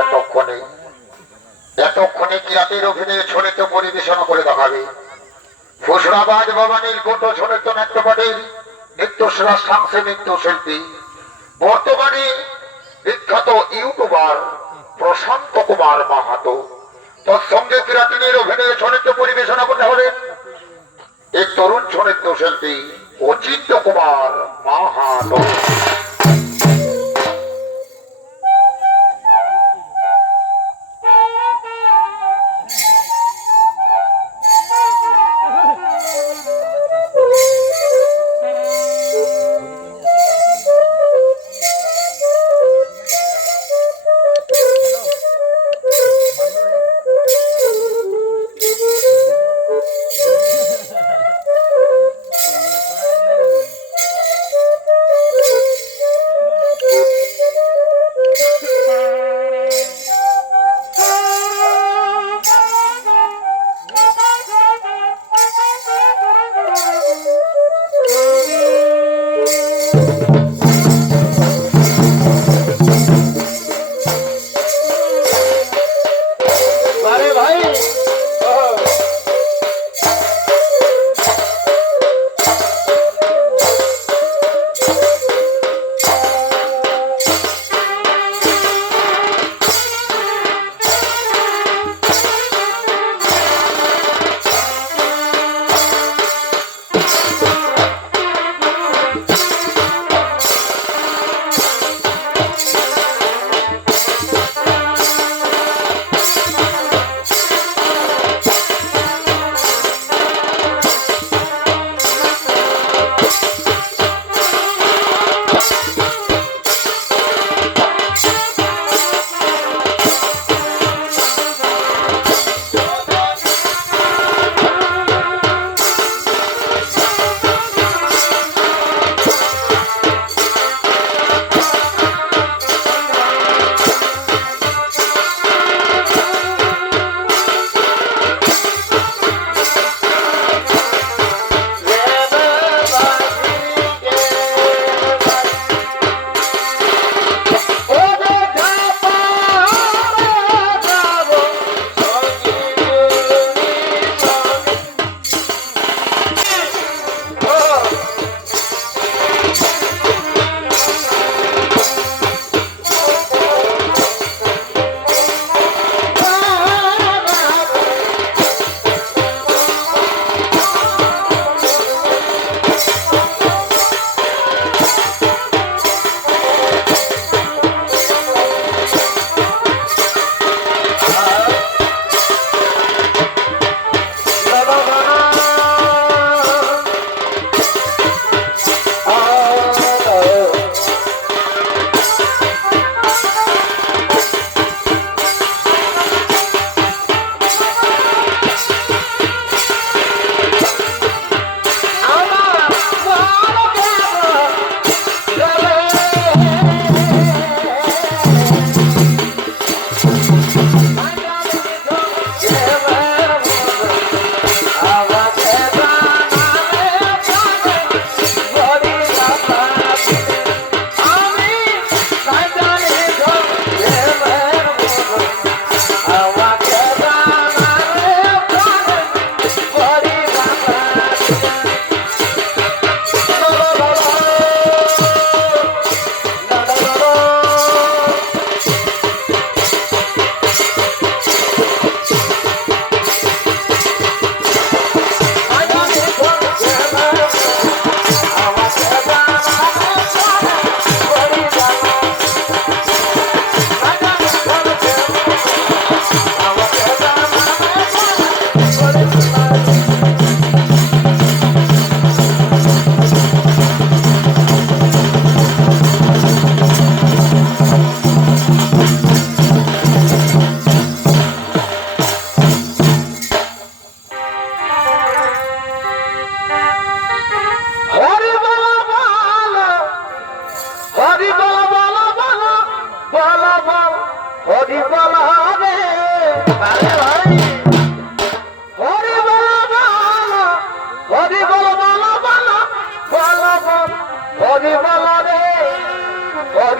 এতক্ষণে এতক্ষণে কি রাতের অভিনয় ছড়িত পরিবেশন করে দেখাবে? ফুসরাবাজ বাবা নীলকণ্ঠ ছড়িত নাট্যপাঠের নৃত্যশ্রা সাংসে নৃত্যশিল্পী। বর্তমানে বিখ্যাত ইউটিউবার প্রশান্ত কুমার মাহাতো। তৎসঙ্গে কিরাতিনের অভিনয়ে ছড়িত পরিবেশনা করতে হলেন এই তরুণ ছড়িত শিল্পী অচিন্ত কুমার মাহাতো।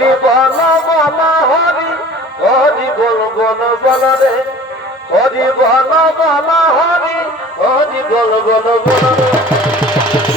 হরি বল বল হরি হরি বল বল বল রে। হরি বল বল হরি হরি বল বল বল রে।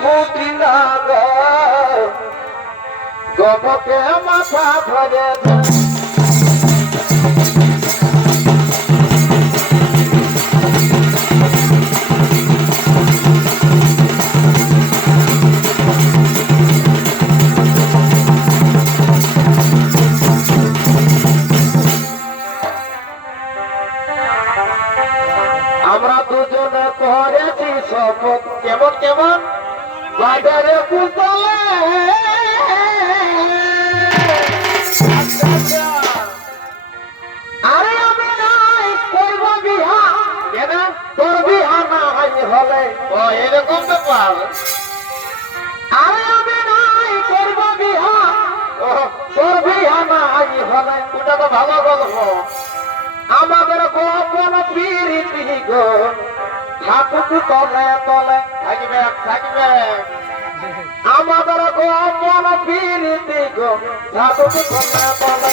ফুটিল গবকে মাথা ধরেছে আমাদের গোপন ঠাকুর তলে তলে থাকবে থাকবে। আমাদের গোপন গো ঠাকুর তলে তলে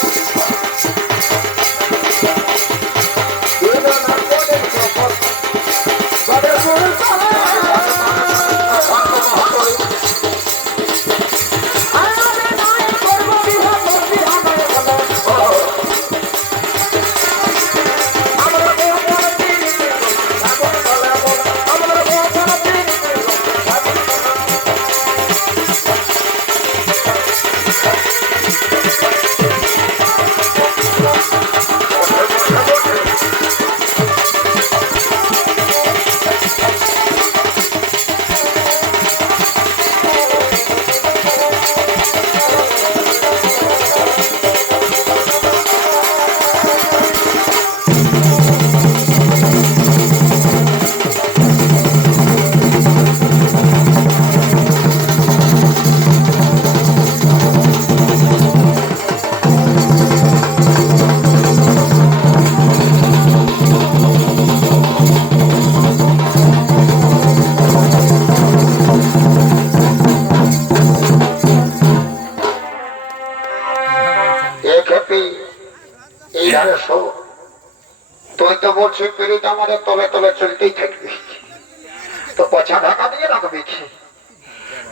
আমাদের তলে তলে চলতেই থাকবি। তো ঢাকা দিয়ে?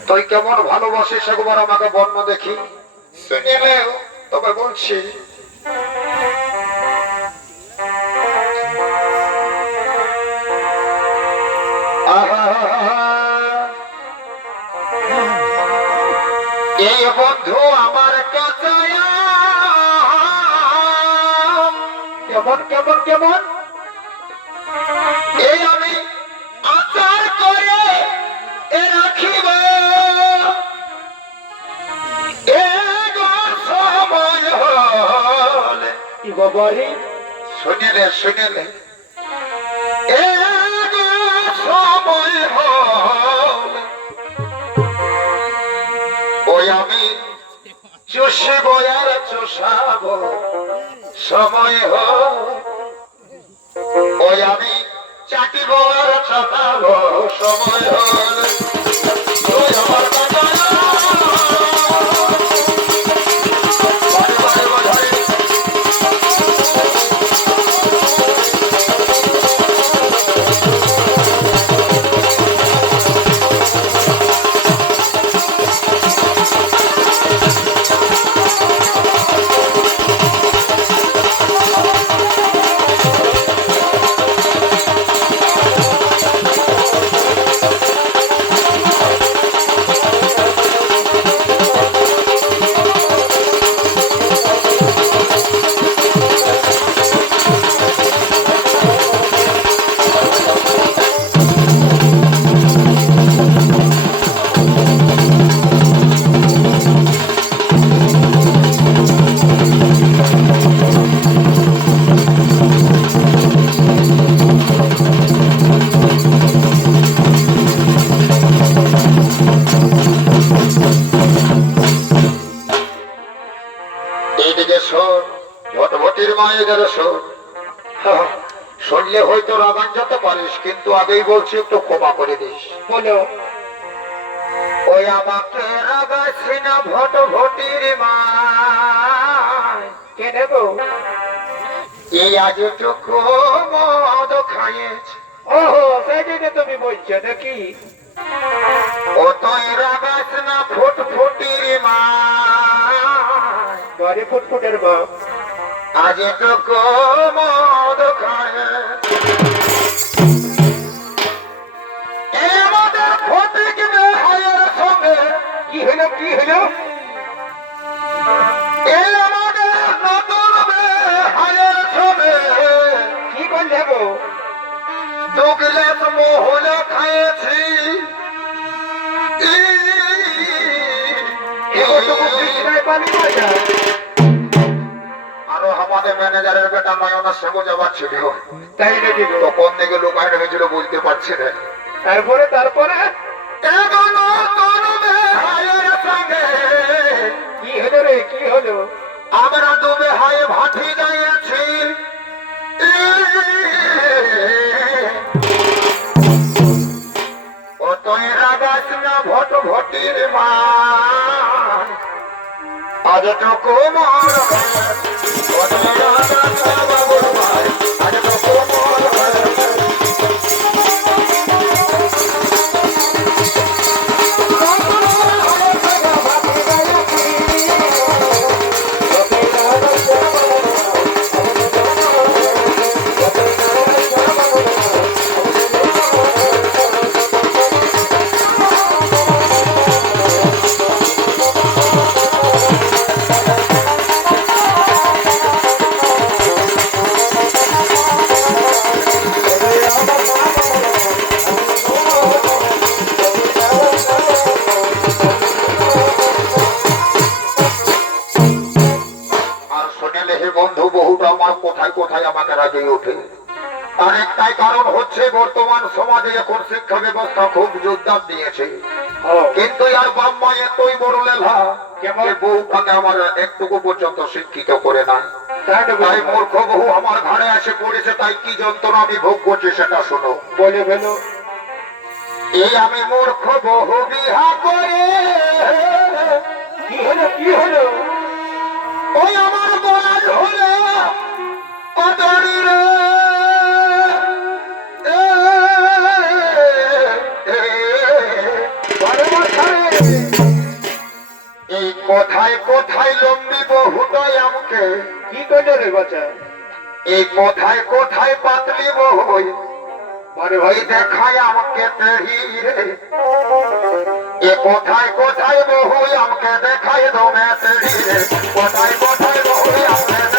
তুই কেমন ভালোবাসিস একবার আমাকে বর্ণ দেখি। শুনিলেও তবে বলছি। এই বন্ধু আমার কেমন কেমন কেমন? কি বাবারি শুনিলে শুনিলে। সময় ওই আমি চষিব আর চষাবো। সময় ওই আমি চাটি বলার ছাতাবো সময় হল। এইদিকে শোন ভটভটির শোন। হ্যাঁ, শুনলে হয়তো রাগান যেতে পারিস কিন্তু আগেই বলছি একটু ক্ষমা করে দিস। বলো। ওই আমাকে রাগাছি না ভটভটির মা। কেন গো এই আজ টুকু মদ খাইয়েছে। ওহো সেদিনে তুমি বলছো নাকি? ও তুই রাগাস না ফুটফুটির মা। ঘরে ফুটফুটের বাপ আজ টুকু মদ খায়। তারপরে তারপরে কি হলো রে, কি হলো? আমরা ডুবে হায় ভাটি যাইয়াছি ও না ভট ভটির মা আজ তো কোমর ও তুই রাগাস বাবুর ভাই আজ তো কোমর যোগদান দিয়েছে। কিন্তু আর বাম্মা এতই বড় কেমন? যে বউটাকে আমার একটুকু পর্যন্ত শিক্ষিত করে না তাই মূর্খ বহু আমার ঘরে এসে পড়েছে তাই কি যন্ত্রণা আমি ভোগ করছি সেটা শোনো। বলে ফেলো। এই আমি মূর্খ বহু বিহা করে। কি হলো কি হলো? ওই আমার বয়স হলো। অতড়ি কোথায় কোথায় লম্বি হুদয় আমকে। কি কইলে রে বাচ্চা? এই কোথায় কোথায় পাতলি হই মানে ভাই দেখায় আমাকে তেহি রে এ কোথায় কোথায় বহু আমাকে দেখায় দমে তেহি রে কোথায় কোথায় বহু আমাকে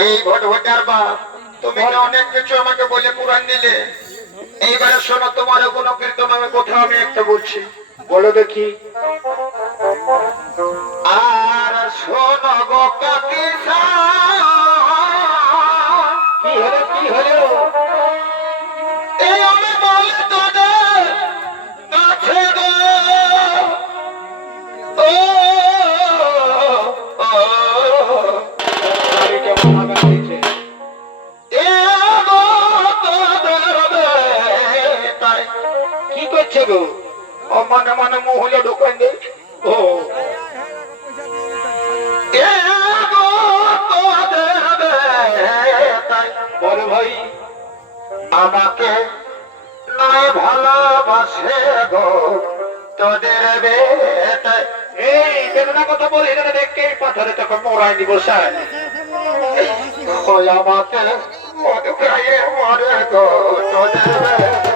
এই ভটভটার বাপ, তুমি অনেক কিছু আমাকে বলে কোরআন দিলে এইবারে শোনো, তোমার কোনো কীর্তন আমি কোথাও আমি একটা বলছি। বলো দেখি। আর শোনো গো কি হলো কি হলো? করছে গো মনে মনে মহলে ঢুকান ও। বলো ভাই, আমাকে নাই ভালোবাসে গো তোদের বেটাই এই বেদনা কথা বলে এটা দেখে পাথরে তখন মোড়াই দিব স্যার। আমাকে? মধুকায়ে মরে গো তোদের